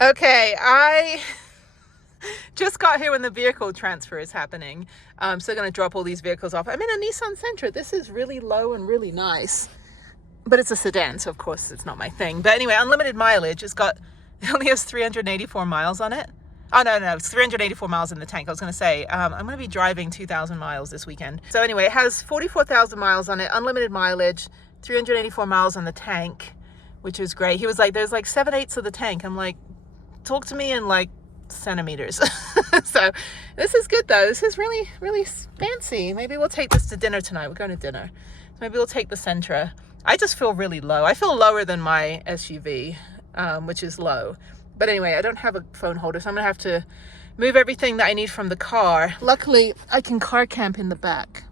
Okay, I just got here when the vehicle transfer is happening. So going to drop all these vehicles off. I'm in a Nissan Sentra. This is really low and really nice, but it's a sedan, so of course it's not my thing. But anyway, unlimited mileage. It only has 384 miles on it. Oh, no, it's 384 miles in the tank. I was going to say, I'm going to be driving 2,000 miles this weekend. So anyway, it has 44,000 miles on it, unlimited mileage, 384 miles on the tank, which is great. He was like, there's like 7/8 of the tank. I'm like, talk to me in like centimeters. So this is good though. This is really, really fancy. Maybe we'll take this to dinner tonight. We're going to dinner. So maybe we'll take the Sentra. I just feel really low. I feel lower than my SUV, which is low. But anyway, I don't have a phone holder, so I'm going to have to move everything that I need from the car. Luckily, I can car camp in the back.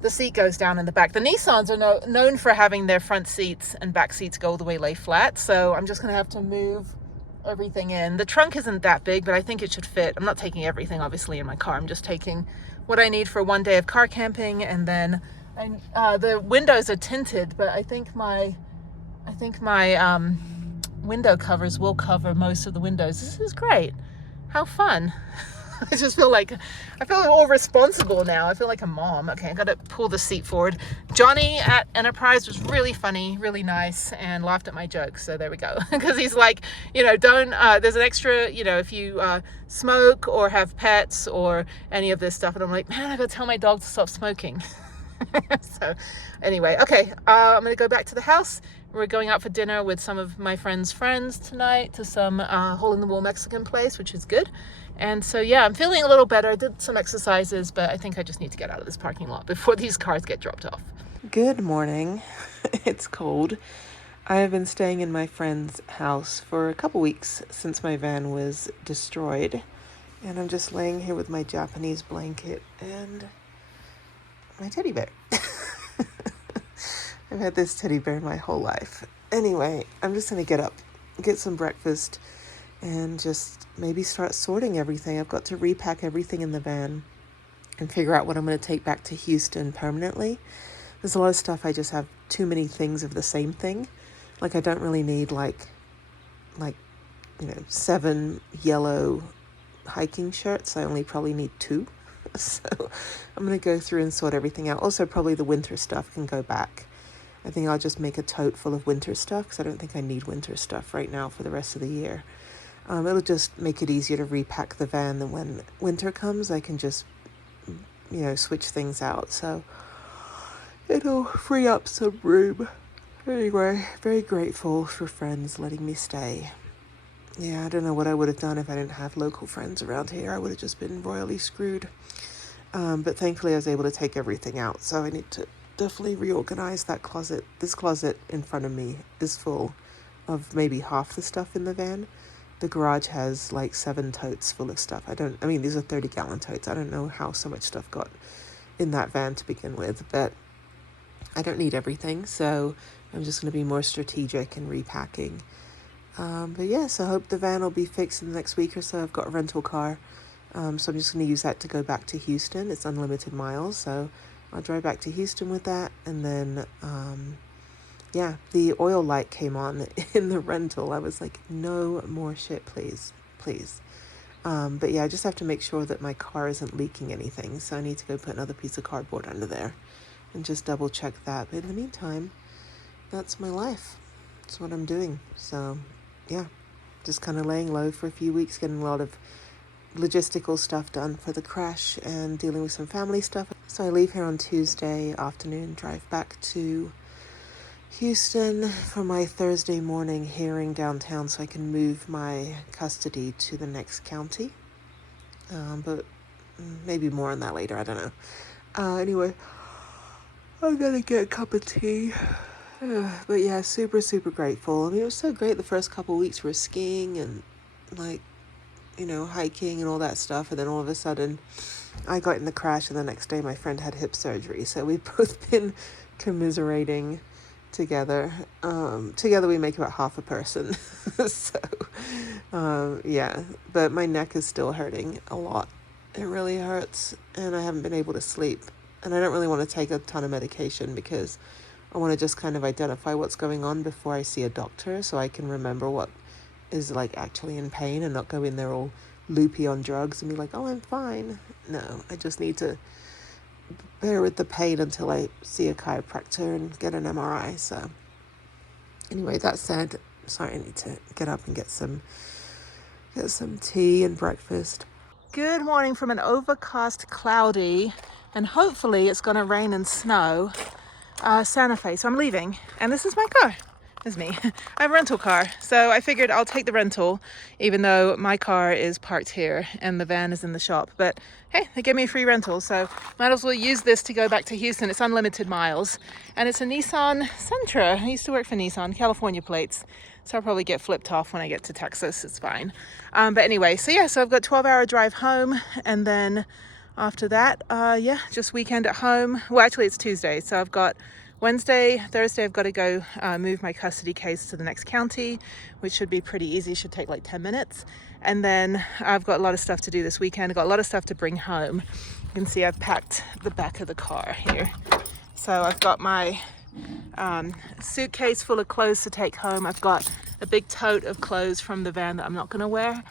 The seat goes down in the back. The Nissans are known for having their front seats and back seats go all the way lay flat. So I'm just going to have to move everything in. The trunk isn't that big, but I think it should fit. I'm not taking everything, obviously, in my car. I'm just taking what I need for one day of car camping, and then the windows are tinted, but I think my window covers will cover most of the windows. This is great. How fun. I feel all responsible now. I feel like a mom. Okay, I gotta pull the seat forward. Johnny at Enterprise was really funny, really nice, and laughed at my jokes. So there we go. Because he's like, don't, there's an extra, if you smoke or have pets or any of this stuff. And I'm like, man, I gotta tell my dog to stop smoking. So anyway, okay, I'm gonna go back to the house. We're going out for dinner with some of my friends' friends tonight to some hole-in-the-wall Mexican place, which is good. And so, yeah, I'm feeling a little better. I did some exercises, but I think I just need to get out of this parking lot before these cars get dropped off. Good morning. It's cold. I have been staying in my friend's house for a couple weeks since my van was destroyed. And I'm just laying here with my Japanese blanket and my teddy bear. I've had this teddy bear my whole life. Anyway, I'm just going to get up, get some breakfast, and just maybe start sorting everything. I've got to repack everything in the van and figure out what I'm going to take back to Houston permanently. There's a lot of stuff. I just have too many things of the same thing. Like, I don't really need like 7 yellow hiking shirts. I only probably need 2. So I'm going to go through and sort everything out. Also, probably the winter stuff can go back. I think I'll just make a tote full of winter stuff because I don't think I need winter stuff right now for the rest of the year. It'll just make it easier to repack the van, and when winter comes, I can just, switch things out. So it'll free up some room. Anyway, very grateful for friends letting me stay. Yeah, I don't know what I would have done if I didn't have local friends around here. I would have just been royally screwed. But thankfully I was able to take everything out. So I need to definitely reorganize that closet. This closet in front of me is full of maybe half the stuff in the van. The garage has like 7 totes full of stuff. These are 30-gallon totes. I don't know how so much stuff got in that van to begin with, but I don't need everything. So I'm just going to be more strategic in repacking. But yes, I hope the van will be fixed in the next week or so. I've got a rental car. So I'm just going to use that to go back to Houston. It's unlimited miles. So I'll drive back to Houston with that. And then, the oil light came on in the rental. I was like, no more shit, please. But yeah, I just have to make sure that my car isn't leaking anything. So I need to go put another piece of cardboard under there and just double check that. But in the meantime, that's my life. That's what I'm doing. So yeah, just kind of laying low for a few weeks, getting a lot of logistical stuff done for the crash and dealing with some family stuff. So I leave here on Tuesday afternoon, drive back to Houston for my Thursday morning hearing downtown so I can move my custody to the next county. But maybe more on that later, I don't know. Anyway, I'm gonna get a cup of tea. But yeah, super, super grateful. It was so great the first couple of weeks. We were skiing and hiking and all that stuff. And then all of a sudden I got in the crash, and the next day my friend had hip surgery. So we've both been commiserating together. Together we make about half a person. Yeah, but my neck is still hurting a lot. It really hurts, and I haven't been able to sleep. And I don't really want to take a ton of medication because I want to just kind of identify what's going on before I see a doctor, so I can remember what is like actually in pain and not go in there all loopy on drugs and be like, oh, I'm fine. No, I just need to bear with the pain until I see a chiropractor and get an MRI. So anyway, that said, sorry, I need to get up and get some tea and breakfast. Good morning from an overcast, cloudy, and hopefully it's going to rain and snow Santa Fe. So I'm leaving, and this is my car. This is me. I have a rental car, so I figured I'll take the rental, even though my car is parked here and the van is in the shop. But hey, they gave me a free rental, so might as well use this to go back to Houston. It's unlimited miles, and it's a Nissan Sentra. I used to work for Nissan, California plates, so I'll probably get flipped off when I get to Texas. It's fine. But anyway, so yeah, so I've got 12-hour drive home, and then after that, just weekend at home. Well, actually it's Tuesday, so I've got Wednesday, Thursday, I've got to go move my custody case to the next county, which should be pretty easy. Should take like 10 minutes. And then I've got a lot of stuff to do this weekend. I've got a lot of stuff to bring home. You can see I've packed the back of the car here. So I've got my suitcase full of clothes to take home. I've got a big tote of clothes from the van that I'm not going to wear.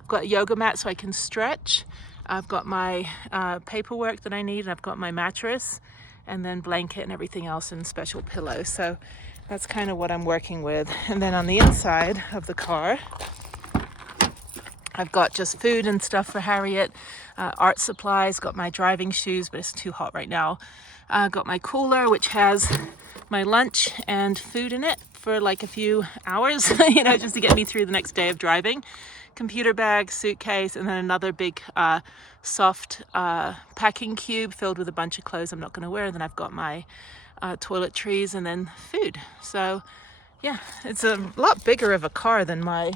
I've got a yoga mat so I can stretch. I've got my paperwork that I need, and I've got my mattress, and then blanket and everything else, and special pillow. So that's kind of what I'm working with. And then on the inside of the car, I've got just food and stuff for Harriet, art supplies, got my driving shoes, but it's too hot right now. Got my cooler, which has my lunch and food in it for like a few hours, just to get me through the next day of driving. Computer bag, suitcase, and then another big soft packing cube filled with a bunch of clothes I'm not going to wear. And then I've got my toiletries and then food. So yeah, it's a lot bigger of a car than my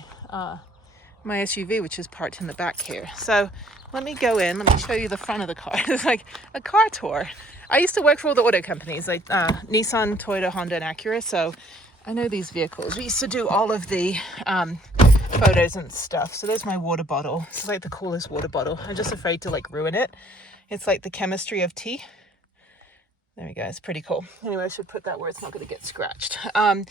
SUV, which is parked in the back here. So let me go in, let me show you the front of the car. It's like a car tour. I used to work for all the auto companies, like Nissan, Toyota, Honda, and Acura, so I know these vehicles. We used to do all of the photos and stuff. So there's my water bottle. This is like the coolest water bottle. I'm just afraid to like ruin it. It's like the chemistry of tea. There we go. It's pretty cool. Anyway, I should put that where it's not going to get scratched. I've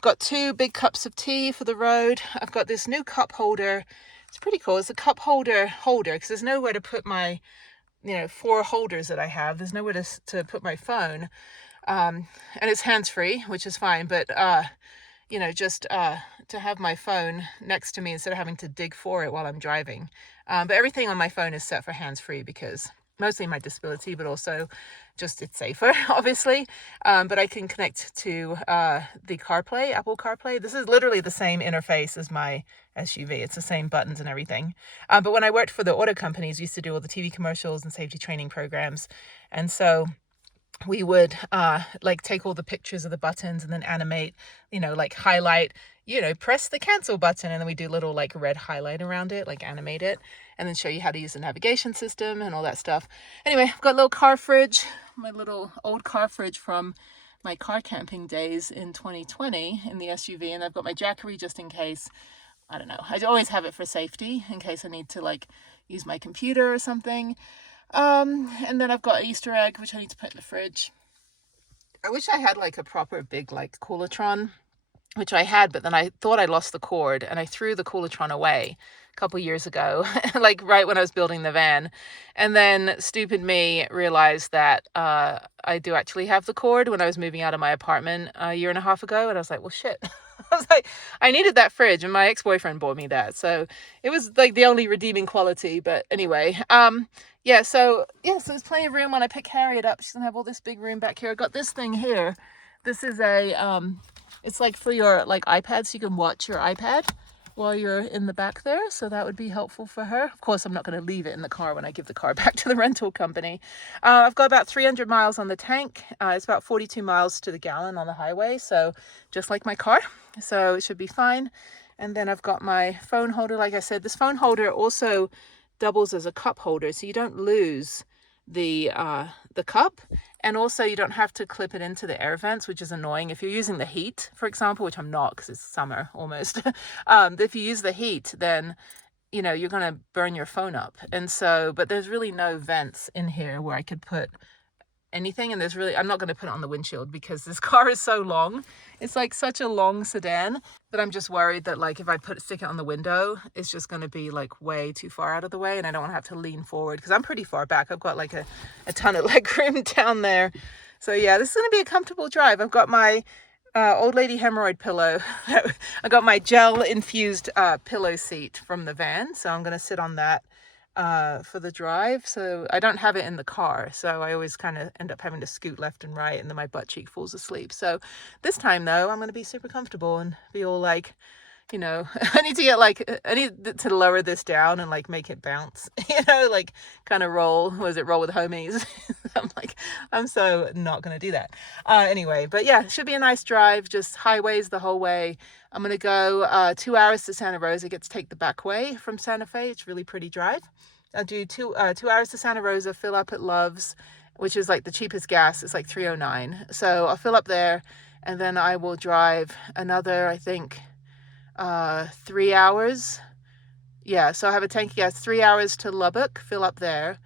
got 2 big cups of tea for the road. I've got this new cup holder. It's pretty cool. It's a cup holder because there's nowhere to put my 4 holders that I have. There's nowhere to put my phone. And it's hands-free, which is fine, but to have my phone next to me instead of having to dig for it while I'm driving. But everything on my phone is set for hands-free because mostly my disability, but also just it's safer, obviously. But I can connect to the CarPlay, Apple CarPlay. This is literally the same interface as my SUV. It's the same buttons and everything. But when I worked for the auto companies, we used to do all the TV commercials and safety training programs. And so we would take all the pictures of the buttons and then animate, highlight, press the cancel button, and then we do little red highlight around it, animate it, and then show you how to use the navigation system and all that stuff. Anyway, I've got a little car fridge, my little old car fridge from my car camping days in 2020 in the SUV, and I've got my Jackery just in case. I don't know. I always have it for safety in case I need to use my computer or something. And then I've got an Easter egg, which I need to put in the fridge. I wish I had a proper big Coolatron, which I had, but then I thought I lost the cord and I threw the Coolatron away a couple years ago, right when I was building the van. And then stupid me realized that I do actually have the cord when I was moving out of my apartment a year and a half ago. And I was like, well, shit. I was like, I needed that fridge, and my ex-boyfriend bought me that. So it was the only redeeming quality. But anyway, so there's plenty of room when I pick Harriet up. She's gonna have all this big room back here. I got this thing here. This is it's for your iPad, so you can watch your iPad while you're in the back there. So that would be helpful for her. Of course, I'm not going to leave it in the car when I give the car back to the rental company. I've got about 300 miles on the tank. It's about 42 miles to the gallon on the highway. So just like my car. So it should be fine. And then I've got my phone holder. Like I said, this phone holder also doubles as a cup holder, so you don't lose the cup, and also you don't have to clip it into the air vents, which is annoying if you're using the heat, for example, which I'm not because it's summer almost. If you use the heat, then you're going to burn your phone up. And so, but there's really no vents in here where I could put anything. And there's really, I'm not going to put it on the windshield because this car is so long. It's like such a long sedan that I'm just worried that like if I stick it on the window, it's just going to be like way too far out of the way, and I don't want to have to lean forward because I'm pretty far back. I've got like a ton of leg room down there. So yeah, this is going to be a comfortable drive. I've got my old lady hemorrhoid pillow. I got my gel infused pillow seat from the van, so I'm going to sit on that for the drive. So I don't have it in the car, so I always kind of end up having to scoot left and right, and then my butt cheek falls asleep. So this time though, I'm going to be super comfortable and be all like, you know, I need to lower this down and like make it bounce, you know, like kind of roll with homies. I'm so not going to do that. Anyway, but yeah, it should be a nice drive, just highways the whole way. I'm going to go 2 hours to Santa Rosa, get to take the back way from Santa Fe. It's a really pretty drive. I'll do 2 hours to Santa Rosa, fill up at Love's, which is like the cheapest gas. It's like $3.09. So I'll fill up there, and then I will drive another, I think, 3 hours. Yeah, so I have a tank of gas, 3 hours to Lubbock, fill up there.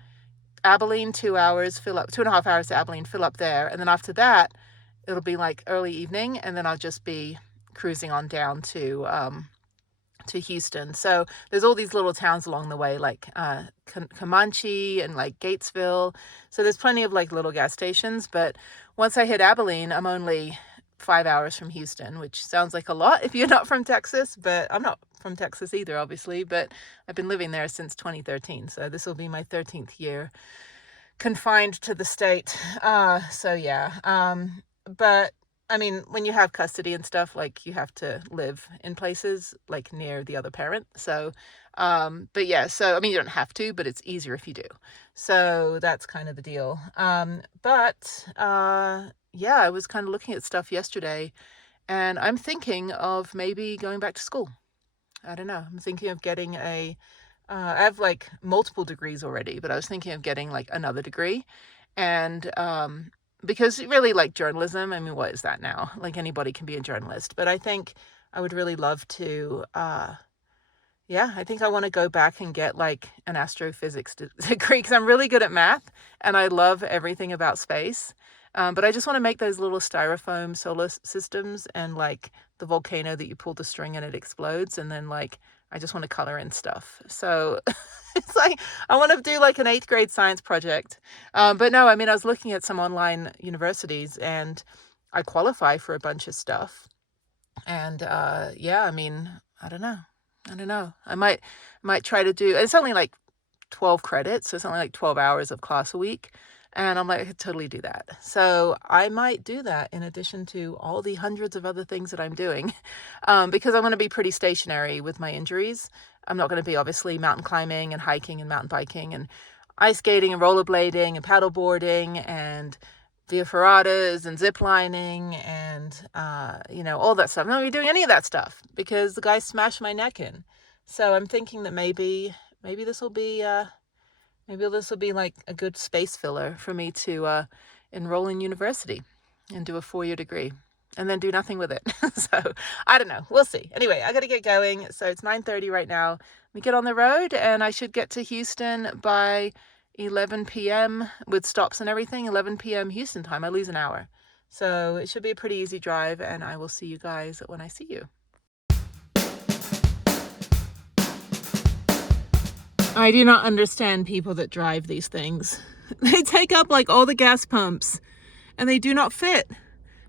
Abilene, 2 hours, fill up, 2.5 hours to Abilene, fill up there. And then after that, it'll be like early evening, and then I'll just be cruising on down to Houston. So there's all these little towns along the way, like Comanche and like Gatesville. So there's plenty of like little gas stations. But once I hit Abilene, I'm only 5 hours from Houston, which sounds like a lot if you're not from Texas, but I'm not from Texas either, obviously, but I've been living there since 2013. So this will be my 13th year confined to the state. So yeah. But I mean, when you have custody and stuff, like you have to live in places like near the other parent. So, but yeah, so, I mean, you don't have to, but it's easier if you do. So that's kind of the deal. Yeah, I was kind of looking at stuff yesterday, and I'm thinking of maybe going back to school. I don't know. I'm thinking of getting I have like multiple degrees already, but I was thinking of getting like another degree. And, because really like journalism, I mean, what is that now? Like anybody can be a journalist, but I think I would really love to, I think I want to go back and get like an astrophysics degree because I'm really good at math and I love everything about space. But I just want to make those little styrofoam solar systems and like the volcano that you pull the string and it explodes. And then like, I just want to color in stuff. So it's like, I want to do like an 8th grade science project. But no, I mean, I was looking at some online universities and I qualify for a bunch of stuff. And I mean, I don't know. I might try to do, it's only like 12 credits. So it's only like 12 hours of class a week. And I'm like, I could totally do that. So I might do that in addition to all the hundreds of other things that I'm doing, because I'm going to be pretty stationary with my injuries. I'm not going to be obviously mountain climbing and hiking and mountain biking and ice skating and rollerblading and paddleboarding and via ferratas and zip lining and, all that stuff. I'm not going to be doing any of that stuff because the guy smashed my neck in. So I'm thinking that maybe this will be, like a good space filler for me to enroll in university and do a 4-year degree and then do nothing with it. So I don't know. We'll see. Anyway, I got to get going. So it's 9:30 right now. We get on the road and I should get to Houston by 11 p.m. with stops and everything. 11 p.m. Houston time. I lose an hour. So it should be a pretty easy drive and I will see you guys when I see you. I do not understand people that drive these things. They take up like all the gas pumps and they do not fit,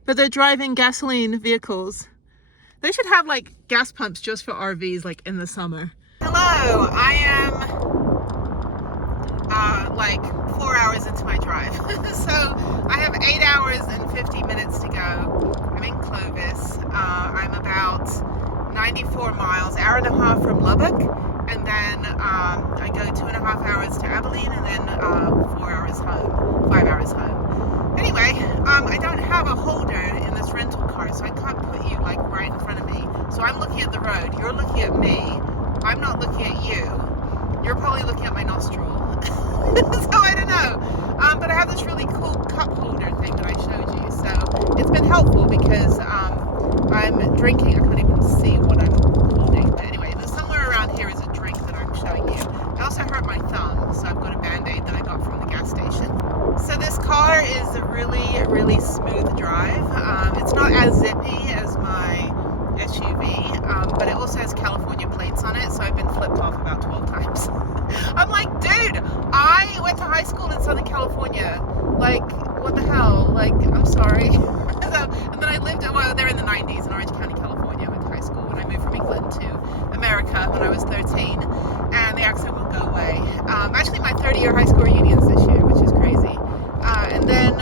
but they're driving gasoline vehicles. They should have like gas pumps just for RVs like in the summer. Hello, I am like 4 hours into my drive. So I have 8 hours and 50 minutes to go. I'm in Clovis. I'm about 94 miles, hour and a half from Lubbock. And then I go 2.5 hours to Abilene and then 4 hours home, 5 hours home. Anyway, I don't have a holder in this rental car, so I can't put you like right in front of me. So I'm looking at the road, you're looking at me, I'm not looking at you. You're probably looking at my nostril. So I don't know. But I have this really cool cup holder thing that I showed you. So it's been helpful because I'm drinking, I can't even see what I'm holding. But anyway, there's somewhere around here is a drink that I'm showing you. I also hurt my thumb, so I've got a Band-Aid that I got from the gas station. So this car is a really, really smooth drive. It's not as zippy as my SUV, but it also has California plates on it, so I've been flipped off about 12 times. I'm like, dude, I went to high school in Southern California. Like, what the hell? Like, I'm sorry. And then I lived, well, they're in the 90s in Orange County, California. I went to high school when I moved from England to America when I was 13, and the accent won't go away. Actually, my 30-year high school reunion's this year, which is crazy. And then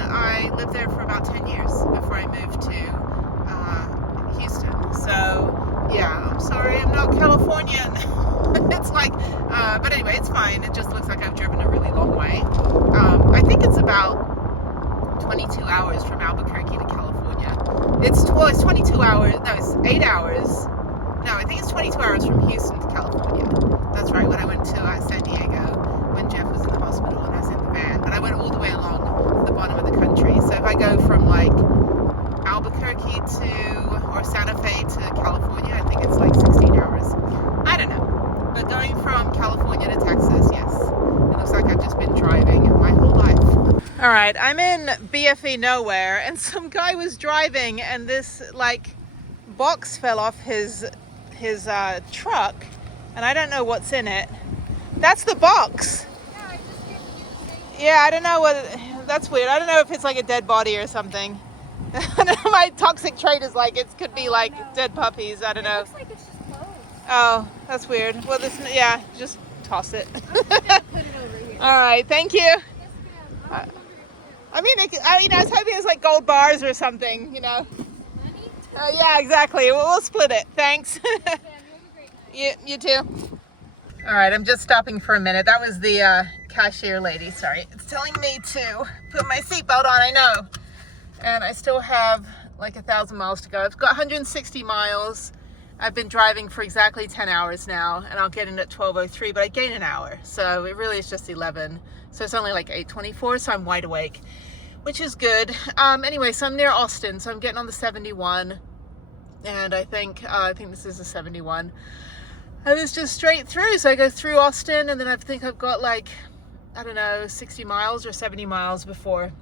I lived there for about 10 years before I moved to Houston. So, yeah, I'm sorry, I'm not Californian. It's like, but anyway, it's fine. It just looks like I've driven a really long way. I think it's about 22 hours from Albuquerque to California. It's 22 hours, no, it's 8 hours. No, I think it's 22 hours from Houston to California. That's right, when I went to San Diego, when Jeff was in the hospital and I was in the van. But I went all the way along the bottom of the country. So if I go from like Albuquerque or Santa Fe to California, I think it's like 16 hours. I don't know. But going from California to Texas, yes. It looks like I've just been driving my whole life. All right, I'm in BFE nowhere, and some guy was driving, and this like box fell off his truck, and I don't know what's in it. That's the box. Yeah, I don't know what. That's weird. I don't know if it's like a dead body or something. My toxic trait is like it could be like dead puppies. I don't know. It looks like it's just closed. Oh, that's weird. Well, just toss it. Put it over here. All right, thank you. Yes, ma'am. I mean, I was hoping it was like gold bars or something, you know. Money? Yeah, exactly. We'll split it. Thanks. Yes, ma'am. You have a great night. You too. All right, I'm just stopping for a minute. That was the cashier lady. Sorry, it's telling me to put my seatbelt on. I know, and I still have like 1,000 miles to go. I've got 160 miles. I've been driving for exactly 10 hours now, and I'll get in at 12:03. But I gain an hour, so it really is just 11. So it's only like 8:24. So I'm wide awake, which is good. Anyway, so I'm near Austin, so I'm getting on the 71, and I think this is the 71. And it's just straight through. So I go through Austin, and then I think I've got like, I don't know, 60 miles or 70 miles before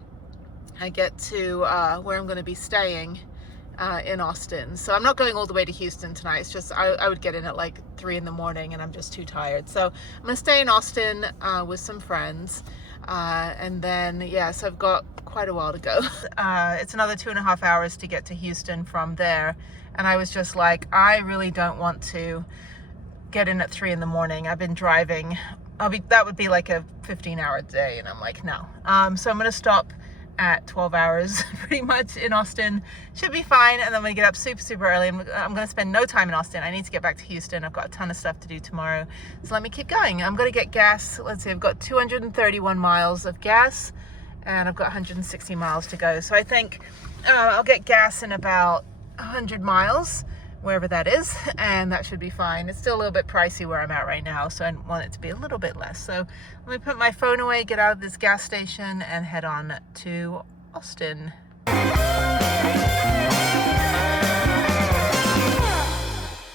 I get to where I'm going to be staying in Austin. So I'm not going all the way to Houston tonight. It's just I would get in at like 3 in the morning, and I'm just too tired. So I'm going to stay in Austin with some friends. And then, yeah, so I've got quite a while to go. It's another 2.5 hours to get to Houston from there. And I was just like, I really don't want to get in at 3 in the morning. I've been driving. That would be like a 15-hour day, and I'm like, no. So I'm gonna stop at 12 hours pretty much in Austin. Should be fine. And then I'm gonna get up super early. I'm gonna spend no time in Austin. I need to get back to Houston. I've got a ton of stuff to do tomorrow. So let me keep going. I'm gonna get gas. Let's see, I've got 231 miles of gas, and I've got 160 miles to go. So I think I'll get gas in about 100 miles, wherever that is, and that should be fine. It's still a little bit pricey where I'm at right now, so I want it to be a little bit less. So let me put my phone away, get out of this gas station, and head on to Austin.